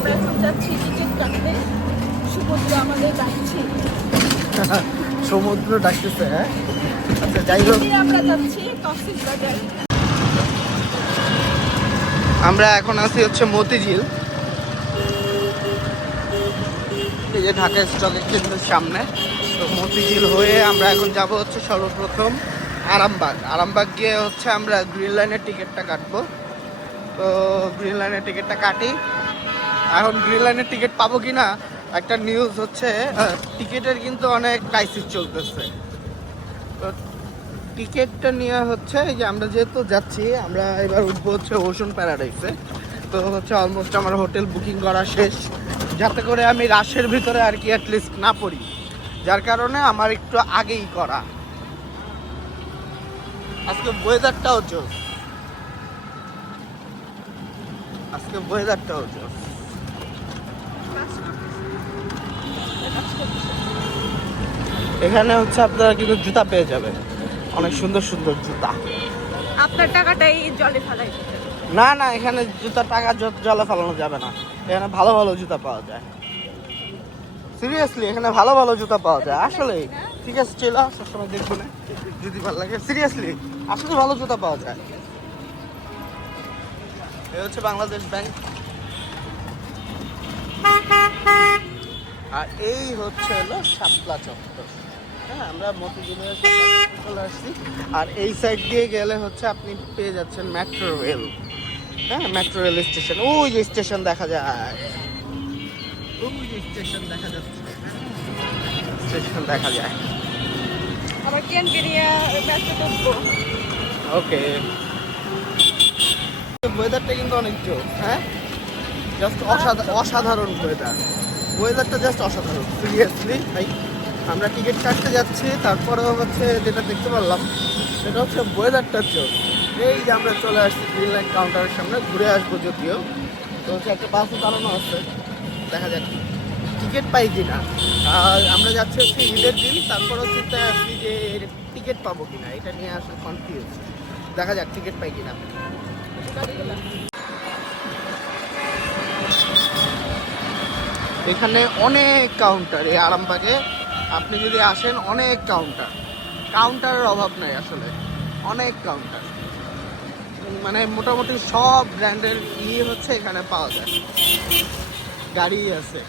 আমরা এখন যাচ্ছি টিকিট কাটতে। সমুদ্র আমাদের ডাকছে। সমুদ্র ডাকতেছে, হ্যাঁ। আচ্ছা যাই হোক, আমরা যাচ্ছি কক্সবাজার। আমরা এখন আছি হচ্ছে মতিঝিল, এই যে ঢাকা স্টক এক্সচেঞ্জের সামনে। তো মতিঝিল হয়ে আমরা এখন যাব হচ্ছে সর্বপ্রথম আরামবাগ। আরামবাগ গিয়ে হচ্ছে আমরা গ্রিন লাইনের টিকিটটা কাটবো। তো গ্রিন লাইনের টিকিটটা কাটি। এখন গ্রিন লাইনের টিকিট পাবো কি না একটা নিউজ হচ্ছে, টিকিটের কিন্তু অনেক ক্রাইসিস চলতেছে। তো টিকিটটা নিয়ে হচ্ছে এই যে আমরা যেহেতু যাচ্ছি, আমরা এবার উঠবো হচ্ছে ওশন প্যারাডাইসে। তো হচ্ছে অলমোস্ট আমার হোটেল বুকিং করা শেষ, যাতে করে আমি রাশের ভিতরে আর কি অ্যাটলিস্ট না পড়ি, যার কারণে আমার একটু আগেই করা। আজকে ওয়েদারটাও জোস, আজকে ওয়েদারটাও জোস। এখানে হচ্ছে আপনারা কিন্তু জুতা পেয়ে যাবেন, অনেক সুন্দর সুন্দর জুতা। আপনার টাকাটাই জলে ফেলাই। না না, এখানে জুতা টাকা জলে ফেলানো যাবে না। এখানে ভালো ভালো জুতা পাওয়া যায়, সিরিয়াসলি এখানে ভালো ভালো জুতা পাওয়া যায় আসলে। ঠিক আছে, চলো সবসময় দেখবো না, যদি ভালো লাগে। সিরিয়াসলি আসলে ভালো জুতা পাওয়া যায়। এই হচ্ছে বাংলাদেশ ব্যাংক, আর এই হচ্ছে হলো শাপলা চত্বর। হ্যাঁ, আমরা মতিঝিলের চলে আসছি। আর এই সাইড দিয়ে গেলে হচ্ছে আপনি পেয়ে যাচ্ছেন মেট্রো রেল। হ্যাঁ, মেট্রো রেল স্টেশন, ওই যে স্টেশন দেখা যায়, ওই যে স্টেশন দেখা যাচ্ছে, স্টেশন দেখা যায়। আবার কেনবেরিয়া মেট্রো ঢুকবো। ওকে, ওয়েদারটা কিন্তু অনেক জোর। হ্যাঁ, জাস্ট অসাধারণ ওয়েদার, ওয়েদারটা জাস্ট অসাধারণ সিরিয়াসলি। ভাই আমরা টিকিট কাটতে যাচ্ছি, তারপরেও হচ্ছে যেটা দেখতে পারলাম সেটা হচ্ছে ওয়েদারটার জোর। এই যে আমরা চলে আসছি গ্রিন লাইন কাউন্টারের সামনে, ঘুরে আসবো যদিও। তো হচ্ছে একটা বাসও চালানো আছে, দেখা যাক টিকিট পাই কিনা। আর আমরা যাচ্ছি হচ্ছে ঈদের দিন, তারপর হচ্ছে আসছি যে টিকিট পাবো কিনা, এটা নিয়ে আসলে কনফিউজ। দেখা যাক টিকিট পাই কিনা। এখানে অনেক কাউন্টার, এই আরামবাগে আপনি যদি আসেন অনেক কাউন্টার, কাউন্টারের অভাব নাই আসলে, অনেক কাউন্টার। মানে মোটামুটি সব ব্র্যান্ডের হচ্ছে এখানে পাওয়া যায়, গাড়ি আছে।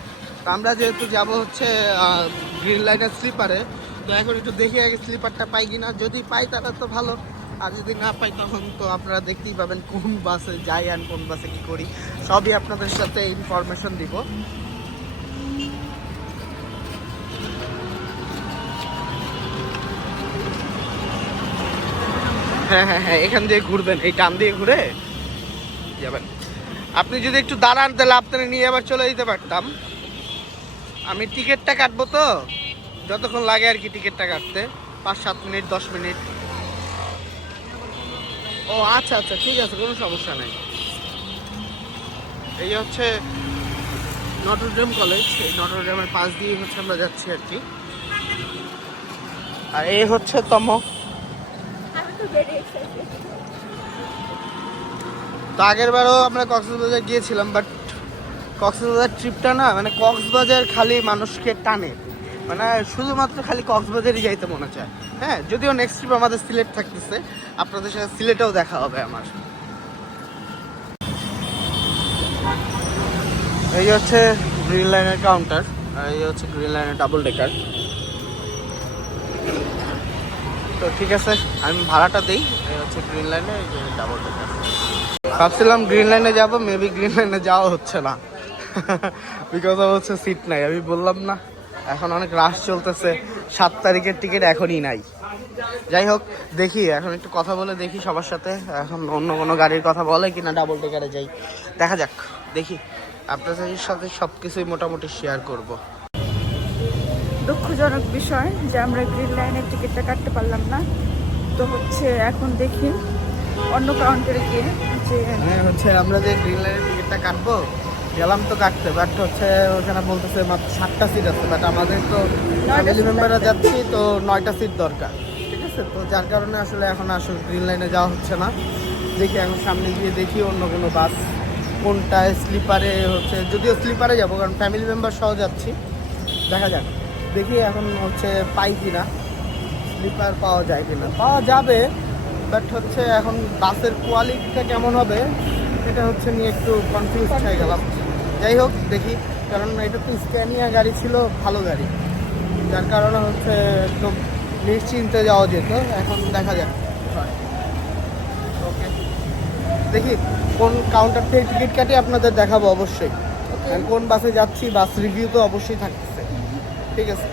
তো আমরা যেহেতু যাব হচ্ছে গ্রিন লাইনের স্লিপারে, তো এখন একটু দেখি আগে স্লিপারটা পাই কিনা। যদি পাই তাহলে তো ভালো, আর যদি না পাই তখন তো আপনারা দেখতেই পাবেন কোন বাসে যাই আর কোন বাসে কি করি, সবই আপনাদের সাথে ইনফরমেশন দিব। হ্যাঁ হ্যাঁ হ্যাঁ, এখান দিয়ে ঘুরবেন, এই টান দিয়ে ঘুরে যাবেন। আপনি যদি একটু দাঁড়ান তাহলে আপনারা নিয়ে আবার চলে যেতে পারতাম। আমি টিকিটটা কাটবো, তো যতক্ষণ লাগে আর কি টিকিটটা কাটতে, 5-7 মিনিট 10 মিনিট। ও আচ্ছা আচ্ছা, ঠিক আছে, কোনো সমস্যা নেই। এই হচ্ছে নটরডেম কলেজ, এই নটরডেমের পাশ দিয়ে হচ্ছে আমরা যাচ্ছি আর কি। আর এই হচ্ছে তো আগের বারও আমরা কক্সবাজার গিয়েছিলাম, বাট কক্সবাজার ট্রিপটা না, মানে কক্সবাজার খালি মানুষকে টানে, মানে শুধুমাত্র খালি কক্সবাজারই যাইতে মনে চায়। হ্যাঁ, যদিও নেক্সট ট্রিপ আমাদের সিলেট থাকতেছে, আপনাদের সাথে সিলেটেও দেখা হবে আমার। এই হচ্ছে গ্রিন লাইনের কাউন্টার, আর এই হচ্ছে গ্রিন লাইনের ডাবল ডেকার। তো ঠিক আছে, আমি ভাড়াটা দিই। এই হচ্ছে গ্রিন লাইনে, এই যে ডাবল ডেকার। ভাবছিলাম গ্রিন লাইনে যাবো, মেবি গ্রিন লাইনে যাওয়া হচ্ছে না, বিকজ অফ হচ্ছে সিট নাই। আমি বললাম না, এখন অনেক রাশ চলতেছে, 7 তারিখের টিকিট এখনই নাই। যাই হোক, দেখি এখন একটু কথা বলে দেখি সবার সাথে, এখন অন্য কোনো গাড়ির কথা বলে কিনা, ডাবল ডেকারে যাই, দেখা যাক। দেখি আপনাদের সাথে সব কিছুই মোটামুটি শেয়ার করব। দুঃখজনক বিষয় যে আমরা গ্রিন লাইনের টিকিটটা কাটতে পারলাম না। তো হচ্ছে এখন দেখি অন্য কাউন্টারে গিয়ে যে হচ্ছে আমরা যে গ্রিন লাইনের টিকিটটা কাটবো, গেলাম তো কাটতে, বাট হচ্ছে ওখানে বলতেছে মাত্র 7টা সিট আছে, বাট আমাদের তো ফ্যামিলি মেম্বাররা যাচ্ছি, তো 9টা সিট দরকার। ঠিক আছে, তো যার কারণে আসলে এখন গ্রিন লাইনে যাওয়া হচ্ছে না। দেখি এখন সামনে গিয়ে দেখি অন্য কোনো বাস কোনটায় স্লিপারে হচ্ছে, যদিও স্লিপারে যাবো কারণ ফ্যামিলি মেম্বার সহ যাচ্ছি, দেখা যাক দেখি এখন হচ্ছে পাই কিনা, স্লিপার পাওয়া যায় কিনা, পাওয়া যাবে বাট হচ্ছে এখন বাসের কোয়ালিটিটা কেমন হবে এটা হচ্ছে নিয়ে একটু কনফিউজ হয়ে গেলাম। যাই হোক দেখি, কারণ এটা তো স্ক্যানিয়া গাড়ি ছিল, ভালো গাড়ি, যার কারণে হচ্ছে একদম নিশ্চিন্তে যাওয়া যেত। এখন দেখা যাক ওকে, দেখি কোন কাউন্টার থেকে টিকিট কাটি আপনাদের দেখাবো অবশ্যই। আর কোন বাসে যাচ্ছি বাস রিভিউ তো অবশ্যই থাকতেছে। ঠিক আছে।